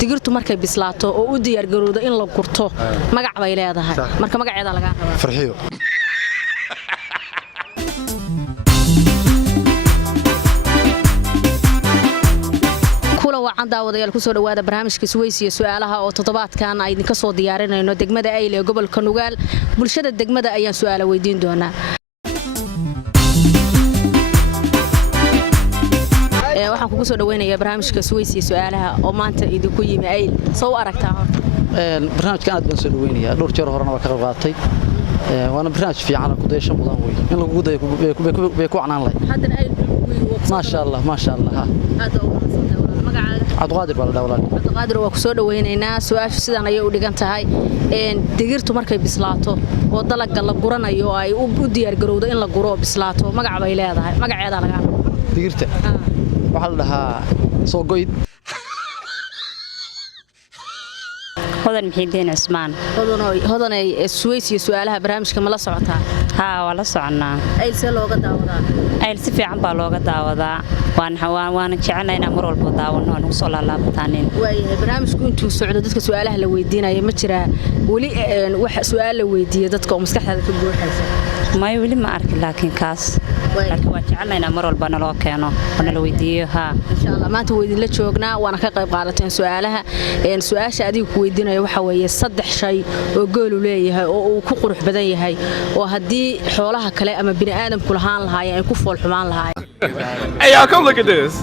digirtu markay bislaato oo u diyaar garowdo in la gurto magac bay leedahay marka magaceeda laga rabaa farxiyo kula wacan daawadayaal ku soo dhawaada barnaamijka Suwaysiga su'aalaha oo toddobaadkan ay idinka soo diyaarinayno degmada Ayl ee gobolka Nugaal bulshada degmada ayaan su'aalo weydiin doonaa waxaan kugu soo dhaweynayaa barnaamijka Suwaysiga su'aalaha oo maanta idinku yimi Ayl soo aragtaa barnaamijkan aad baan soo dhaweynayaa dhowr jeer horena waa ka qayb qaatay waana barnaamij fiican ku dayasho mudan weey in lagu dayo bay ku canaan leh haddana Ayl ma sha Allah Abduqaadir wala dawlad Abduqaadir waa ku soo dhaweynaynaa su'aashu sidan ayay u dhigan tahay digirtu markay bislaato oo dalagga la guranayo ay u diyaar garowdo in la guro bislaato magac bay leedahay magaceeda laga digirta waxa la dhahaa soo goyd hodan Muxiidiin Usmaan hodanay Suwaysiga su'aalaha barnaamijka ma la socotaa wala soconaa Ayl see looga daawadaa Ayl si fiican baa looga daawadaa waan jecelnaynaa mar walba daawano oo soo laabtaanin waayahay barnaamijku intuu socdo dadka su'aalaha la weydiinayo ma jira wali wax su'aal la weydiiyo dadka oo maskaxda ka buuxaysa ma wali ma arki laakiin kaas laakiin waan jecelnaynaa mar walba naloo keeno oo la weydiiyo insha Allah maanta weydin la joognaa waana ka qayb qaadateen su'aalaha su'aasha adigu ku weydiinayo waxa weeye 3 shay oo gool u leeyahay oo uu ku qurux badan yahay oo hadii xoolaha kale ama bini aadamku lahaan lahaayeen ay ku fool xumaan lahaayeen Hey y'all, come look at this.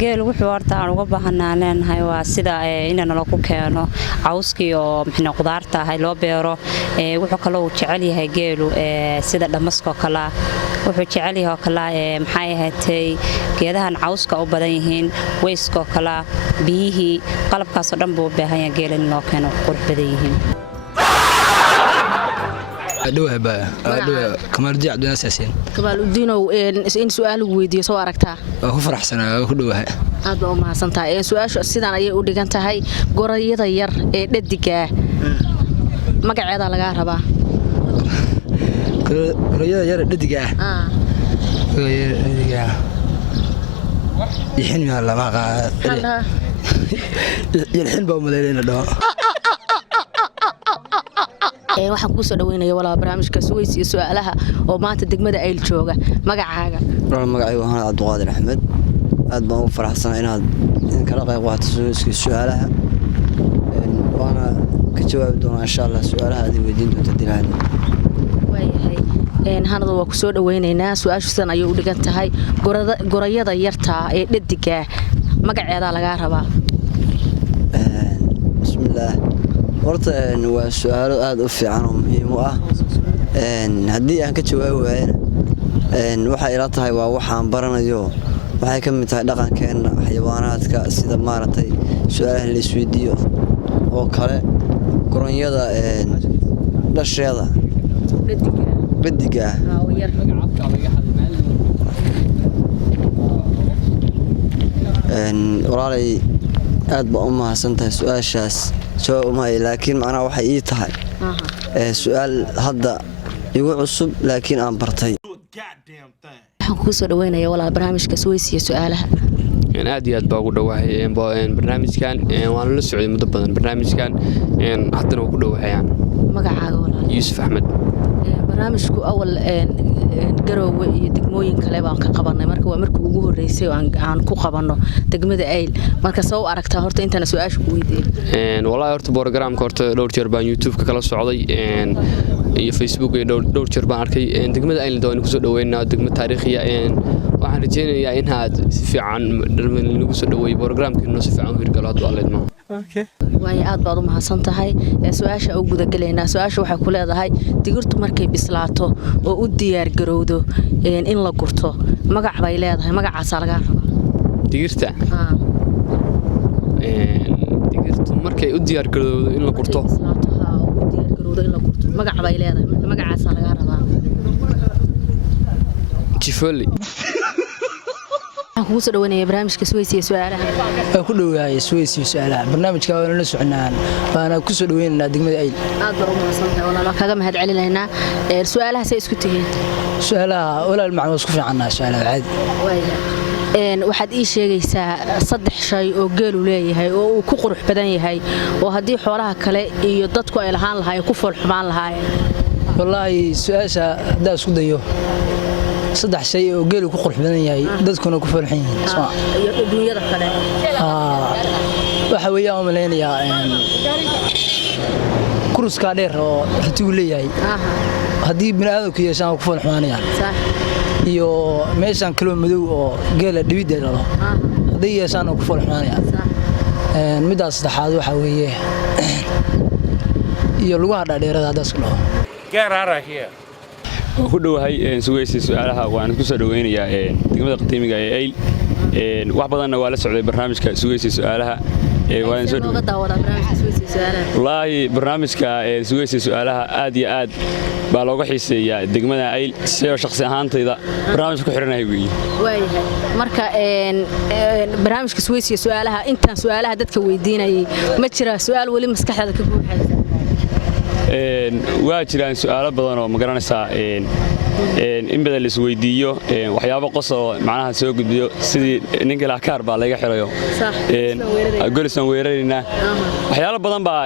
geel wuxuu horta aan uga baahanaa leenahay waa sida inaan nala ku keeno cawskii oo qudaarta ah loo beero wuxuu kale uu jecel yahay geelu sida dhamaska kala wuxuu jecel yahay kala maxay ahaatay geedahan cawska u badan yihiin weysko kala biyihii qalabkaas oo dhan buu u baahan yahay geelin loo keeno qurux badan yihiin كمال دي عبد الأساسين كمال الدين إن سؤال ويدي سو أركتها هو فرح سنة كلها هذا ما حسنتها سؤال سيدنا أيه ودي كانت هاي قرية ير نديكه ما قاعد على جاربا قرية ير نديكه نديكه يحن يلا ما قاعد يحن بوملين ده waxaan ku soo dhaweynayaa walaal barnaamijka Suwaysiga su'aalaha oo maanta degmada Ayl jooga magacaaga magacaygu waa Abduqaadir Axmed aad baan u faraxsanahay inaad kala qayb qaadato Suwaysiga su'aalaha waana ka jawaabi doonaa insha Allah su'aalaha aad weydiin doonto dilaan waayahay hanada waa ku soo dhaweynaynaa su'aashu sidan ayay u dhigan tahay gorayada yarta ee dhadiga magaceeda laga rabaa bismillaah horta waa su'aalo aad u fiican oo muhiim u ah haddii aan ka jawaabi waayana waxa ila tahay waa waxaan baranayo waxay ka mid tahay dhaqankeena xayawaanaadka sida maaragtay su'aalaha la isweydiiyo oo kale goronyada dhasheeda dhadiga walaalay aad baa u mahadsantahay su'aashaas ما لكن معنا waxay ii tahay su'aal hadda igu cusub laakiin aan bartay waxaan ku soo dhaweynayaa walaal barnaamijka Suwaysiga su'aalaha aad iyo aad baa ugu dhawahay barnaamijkan waan la socday muddo badan barnaamijkan haddana ku dhawahayaan magacaaga walaal Yuusuf Axmed barnaamijku awal garoowe iyo degmooyin kale baan ka qabanay marka waa markii ugu horeysay aan ku qabano degmada Ayl marka soo aragtaa horta inta su'aashu ku weydiin wallahi horta programka horta dhowr jeer baan YouTube ka kala socday iyo Facebook iyo dhowr jeer baan arkay degmada Ayl doon ku soo dhaweynaa degmo taariikhiya waxaan rajeynayaa in aad si fiican nagu soo dhaweeyo programkeena si fiican u hirgalo hadda aleedmo okay way aad baad u mahadsantahay su'aasha ugu guda galeynaa su'aasha waxa ku leedahay digirtu markay bislaato oo u diyaar garowdo in la gurto magac bay leedahay magacaas laga rabaa digirta digirtu markay u diyaar garowdo in la gurto magac bay leedahay magacaas laga rabaa Jifoli ku soo dhaweynaya barnaamijka Suwaysiga su'aalaha ku dhawaayay Suwaysiga su'aalaha barnaamijka waa la soconaa waana ku soo dhaweynaa degmada Ayl aad baa u mahadsantahay walaal kaga mahad celinaynaa su'aalaha say isku tihiin su'aalaha walaal macluus ku fiicnaa su'aalaha caadi waxaad ii sheegaysaa 3 shay oo geelu leeyahay oo uu ku qurux badan yahay oo haddii xoolaha kale iyo dadku ay lahaan lahaayeen ku fool xumaan lahaayeen wallaahi su'aasha haddaa isku dayo 3 shay oo geelu ku qurux badan yahay dadkuna ku foolxan yihiin iyo adduunyada kale waxa weeyaan oo maleynayaa kuruska dheer oo ratigu leeyahay haddii bini'aadamku yeeshaan ku fool xumaanayaan iyo meeshan kalo madow oo geela dhibida lalo haddii yeeshaan ku fool xumaanayaan midaas saddexaad waxa weeye iyo lugaha dhaadheerada hadda isku dhaho ku dhowahay sugaysi su'aalaha waan ku soo dhaweynayaa degmada qatiimiga ee Ayl wax badanna waa la socday barnaamijka sugaysi su'aalaha waan soo wallaahi barnaamijka sugaysi su'aalaha aad iyo aad baa looga xiiseeyaa degmada Ayl sidoo shakhsi ahaantayda barnaamijku xiranahay weey waayahay marka barnaamijka sugaysi su'aalaha intaan su'aalaha dadka weydiinayay ma jira su'aal wali maskaxdaada ka buuxaysa waa jiraan su'aalo badan oo ma garanaysaa in badan la isweydiiyo waxyaabo qosol macnaha soo gudbiyo sidii ninka la kaar baa laga xirayo golisan weerarina waxyaalo badan baa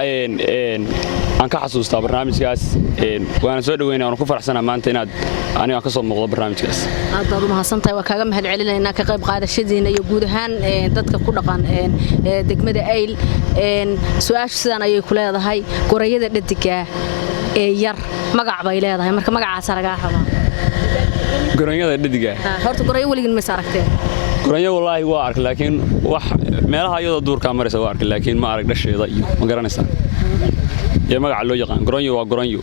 aan ka xasuustaa barnaamijkaas waan soo dhaweynaa waan ku faraxsanahay maanta inaad aniga ka soo muuqdo barnaamijkaas aad baad u mahadsantahay waa kaaga mahad celinaynaa ka qayb qaadashadiina iyo guud ahaan dadka ku dhaqan degmada Ayl su'aashu sidaan ayay ku leedahay gorayada dhadiga ee yar magac bay leedahay marka magacaas laga rabaa gorayada dhadiga horta gorayo waligiin ma aragteen gorayo wallaahi waa ark laakiin wax meelaha iyada duurka maraysa waa ark laakiin ma arag dhasheeda iyo ma garanaysaa iyo magac loo yaqaan gorayo waa gorayo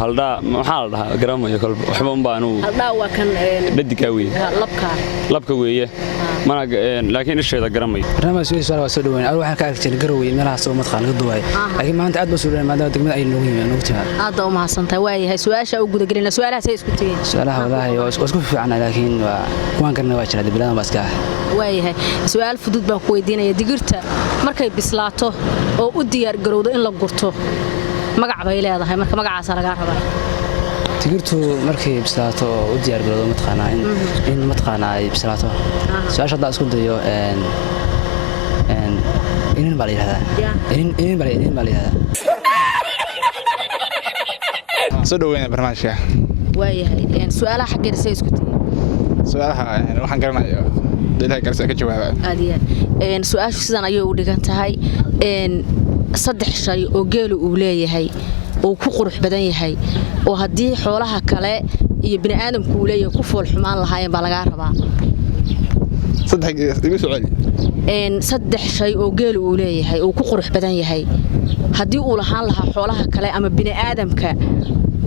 haldaa maxaa la dhahaa garamayo kolba waxba un baan uu haldaa waa kan dhadiga weeye labka weeye mana laakiin isheeda garamayo barnaamijka su'aalaha waa soo dhaweyn aan waxaan ka arkin garowe meelahaas oo madqaan laga duway laakiin maanta aad baa soo dhaweyn maadaama degmada ay noogu yimaadeen ugu timaad aad u mahadsantahay waayahay su'aasha ugu gudagelina su'aalaha say isku tageen su'aalaha wallaahi waa isku fiican laakiin waa kuwan kana waa jira dibladan baa iska waayahay su'aal fudud baan ku weydiinaya digirta markay bislaato oo u diyaar garowdo in la gurto magac bay leedahay marka magacaas laga rabaa digirtu markay bislaato oo u diyaar garowdo matqaana in matqaana ay bislaato su'aasha hadda isku dayo inin baa la yiraahdaa inin baa la yiraahdaa soo dhaweynaa barnaamijka waayahay su'aalaha xaggeeda say isku tageen su'aalaha waxaan garanayaa ilaahay garsa ka jawaaba aadiya su'aashu sidan ayay u dhigan tahay 3 shay oo geelu uu leeyahay oo ku qurux badan yahay oo haddii xoolaha kale iyo bini'aadamku uu leeyahay ku fool xumaan lahaayeen baa laga rabaa 3 shay oo geelu uu leeyahay oo ku qurux badan yahay haddii uu lahaan lahaa xoolaha kale ama bini'aadamka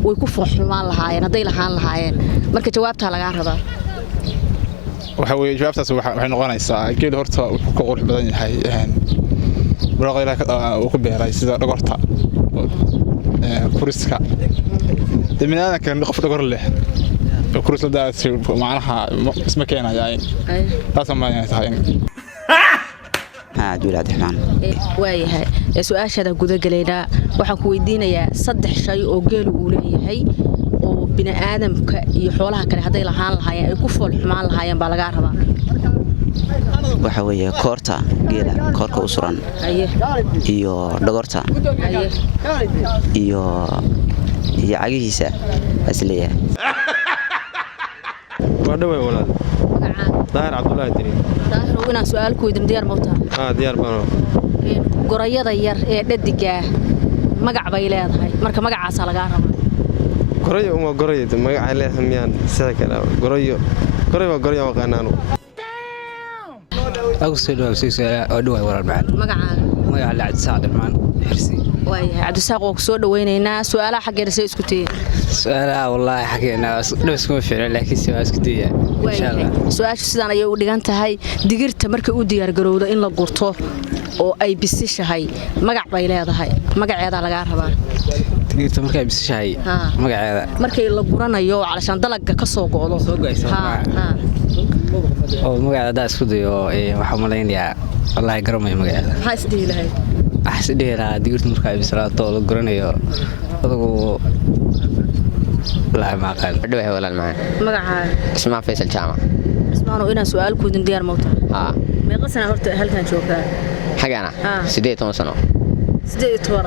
way ku fool xumaan lahaayeen hadday lahaan lahaayeen marka jawaabta laga rabaa waxa weeye jawaabtaas waxay noqonaysaa geelu horta wuxuu ku qurux badan yahay baraqayla uu ku beeray sida dhagorta kuriska dibnaana kan qof dhagor leh kuris la daasay macnaha isma keenaya taas ma yahay duulad raxmaan waayahay su'aashada gudagaleyna waxaan ku weydiinayaa 3 shay oo geelu uu leeyahay oo bini'aadamka iyo xoolaha kale haday lahaan lahaayeen ay ku fool xumaan lahaayeen baa laga rabaa waxa weeye koorta geela koorka u suran iyo dhagorta iyo cagihiisa asliya waa dhaway walaal daahir cabdullaahi diri daahir uu inaan su'aal ku weydiin diyaar ma tahay diyaar baan gorayada yar ee dhadiga magac bay leedahay marka magacaas laga rabaa gorayo uma gorayo magac ay leedahay miyaan sida kale gorayo waa gorayo waqaanaanu أقصد أدوي ورا البعض مقعد لعد سعد المان حرسي واي عبد الساق وكسود وينينا سؤال حق رسي اسكتي سؤال والله حكينا بس كم فعلا لكن سؤال اسكتي إن شاء الله سؤال سيدان أيو ديغان تهي ديغيرتا marka uu diyaar garowdo in la gurto oo ay bisishahay magac bay leedahay magaceeda laga rabaa digirta markay bisishahay magaceeda markay la guranayo calashan dalaga ka soo go'do oo magaceeda isku dayo waxa malaynayaa wallahi garamay magaceeda waxa isdiilahay asdeera digirta markay bislaato la guranayo adigu la ma qaan dhawahay walaal macaan magaca isma Faisal Jaama ismaano inaan su'aal ku weydiin diyaar mawta meeqa sana horta halkan joogtaa xagana 18 sano 18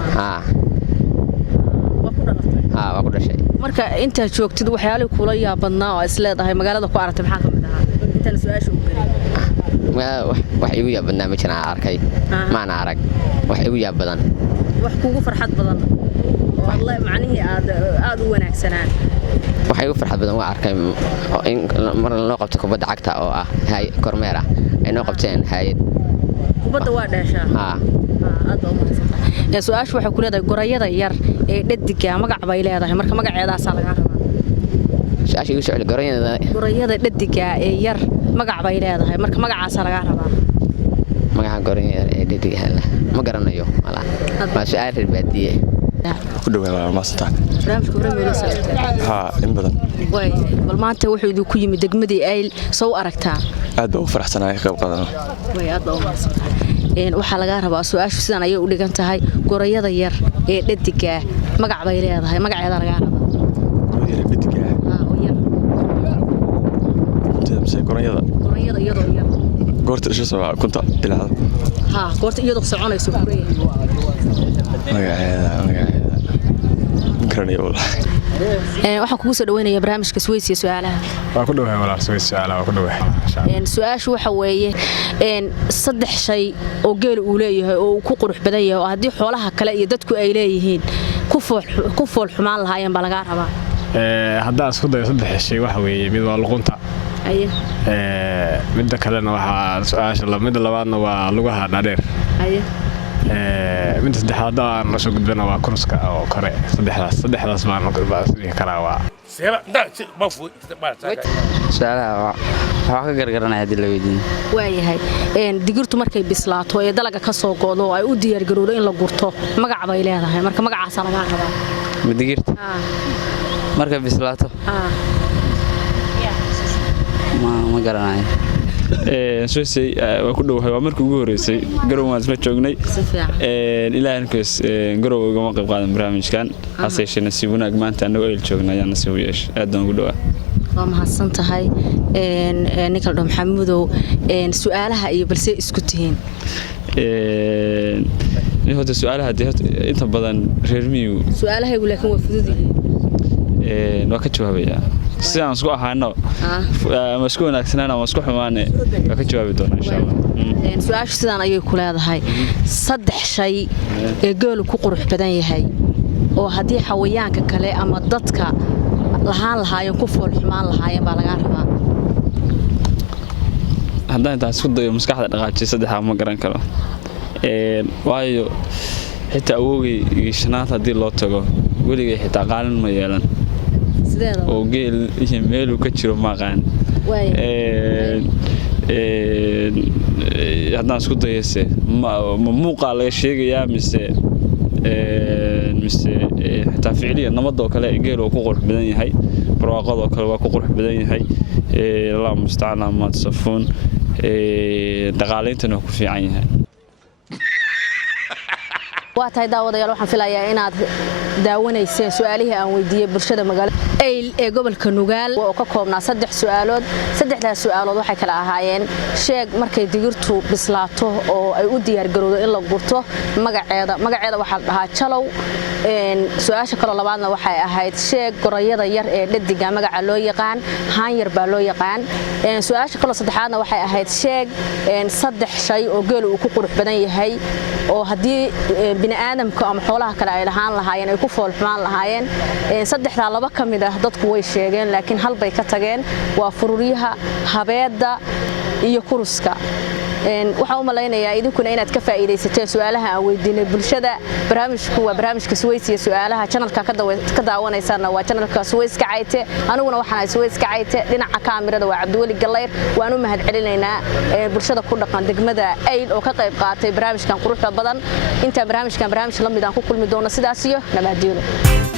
waa ku dhashay marka inta joogtid waxyaalaha kula yaabadnaa oo isleedahay magaalada ku aragtay maxaa kamid ahaa inta su'aasha u galay wax igu yaabadnaa ma jiraan arkay maana arag wax igu yaabadan wax kugu farxad badan wallahi macnaheedu aad u wanaagsanaan waxa igu farxad badan waa arkay in mar loo qabto kubadda cagta oo ah hay kormeera ay noo qabteen hay'ad kubadda waa dheeshaa aad u mahadsantahay su'aashu waxa ku leedahay gorayada yar ee dhadiga magac bay leedahay marka magaceedaas laga rabaa su'aasha igu soo gorayada dhadiga ee yar magac bay leedahay marka magacaas laga rabaa magaca gorayada ee dhadiga ma garanayo wala ma su'aal ribaadiye ku dhawaad maasanta barnaamijka Premier League in badan way bal maanta wuxuu idinku yimid degmadii Ayl soo aragtaa aad baan u faraxsanahay qayb qaadano way aad baan u faraxsanahay waxa laga rabaa su'aashu sidan ayay u dhigan tahay gorayada yar ee dhadiga magac bay leedahay magaceeda laga rabaa gorayada dhadiga gorayada iyadoo yar goorta dhashay kunta bilaad goorta iyadoo soconayso waxaan kugu soo dhaweynaya barnaamijka Swiss iyo su'aalaha waa ku dhawahay walaal Swiss su'aalaha waa ku dhawahay su'aashu waxa weeye saddex shay oo geel uu leeyahay oo uu ku qurux badan yahay oo haddii xoolaha kale iyo dadku ay leeyihiin ku fool xumaan lahaayeen baa laga rabaa haddaan isku dayo saddex shay waxa weeye mid waa luqunta midda kalena waxaa su'aasha midda labaadna waa lugaha dhaadheer midda saddexaad aan la soo gudbana waa kurska oo kore saddexdaas baan dhihi karaa waa su'aalaha waxaa ka gargaranaya haddii la weydiin waayahay digirtu markay bislaato ee dalaga ka soo go'do oo ay u diyaar garowdo in la gurto magac bay leedahay marka magacaas laga rabaa digirta markay bislaato ma garanayo Swiisay waa ku dhawahay waa markii ugu horeysay garow waan isla joognay ilaahankaas garow uga qayb qaadan barnaamijkan aseeshana nasiib wanaag maanta anagu ay joognay ayaan nasiib u yeeshay aad baan ugu dhawaa waa mahadsan tahay ninka dhom Maxamudow su'aalaha iyo balse isku tihiin hada su'aalaha inta badan reer miyu su'aalaha laakiin waa fudud waa ka jawaabaya sidaan isku ahaano ama isku wanaagsanaan ama isku xumaane waa ka jawaabi doonaa insha Allah su'aashu sidaan ayay ku leedahay saddex shay ee geel ku qurux badan yahay oo haddii xawayaanka kale ama dadka lahaan lahaayeen ku fool xumaan lahaayeen baa laga rabaa haddaan intaas isku dayo maskaxda dhaqaajiyo saddexda ma garan karo waayo xitaa awowgay iyo shanaad haddii loo tago weligay xitaa qaalin ma yeelan oo geel iyo meel uu ka jiro ma aqaan haddaan isku dayase ma muuqaa laga sheegayaa mise xitaa ficiliya nabadoo kale geel uu ku qurux badan yahay barwaaqadoo kale waa ku qurux badan yahay allah mustacaan amaad safuun dhaqaaleyntana waa ku fiican yahay waa tahay daawadayaal waxaan filayaa inaad daawanayseen su'aalihii aan weydiiyay bulshada magaalada Ayl ee gobolka Nugaal oo ka koobnaa saddex su'aalood saddexdaas su'aalood waxay kala ahaayeen sheeg markay digirtu bislaato oo ay u diyaar garowdo in la gurto magaceeda waxa la dhahaa jalow su'aasha kale labaadna waxay ahayd sheeg gorayada yar ee dhadiga magaca loo yaqaan haan yar baa loo yaqaan su'aasha kale saddexaadna waxay ahayd sheeg saddex shay oo geel uu ku qurux badan yahay oo haddii bini'aadamka ama xoolaha kale ay lahaan lahaayeen ay ku fool xumaan lahaayeen saddexda laba kamid ah dadku way sheegeen laakiin hal bay ka tageen waa fururiyaha habeeda iyo kuruska waxaan u malaynayaa idinkuna inaad ka faa'iideysateen su'aalaha aan weydiinay bulshada barnaamijku waa barnaamijka Swiss iyo su'aalaha channelka ka daawanaysaana waa channelka Swiss Kacayte aniguna waxaan ahay Swiss Kacayte dhinaca kaamirada waa Cabdiwali Gallayr waan u mahadcelinaynaa bulshada ku dhaqan degmada Ayl oo ka qayb qaatay barnaamijkan quruxda badan inta barnaamijkan barnaamij la mid ah ku kulmi doona sidaas iyo nabadgelyo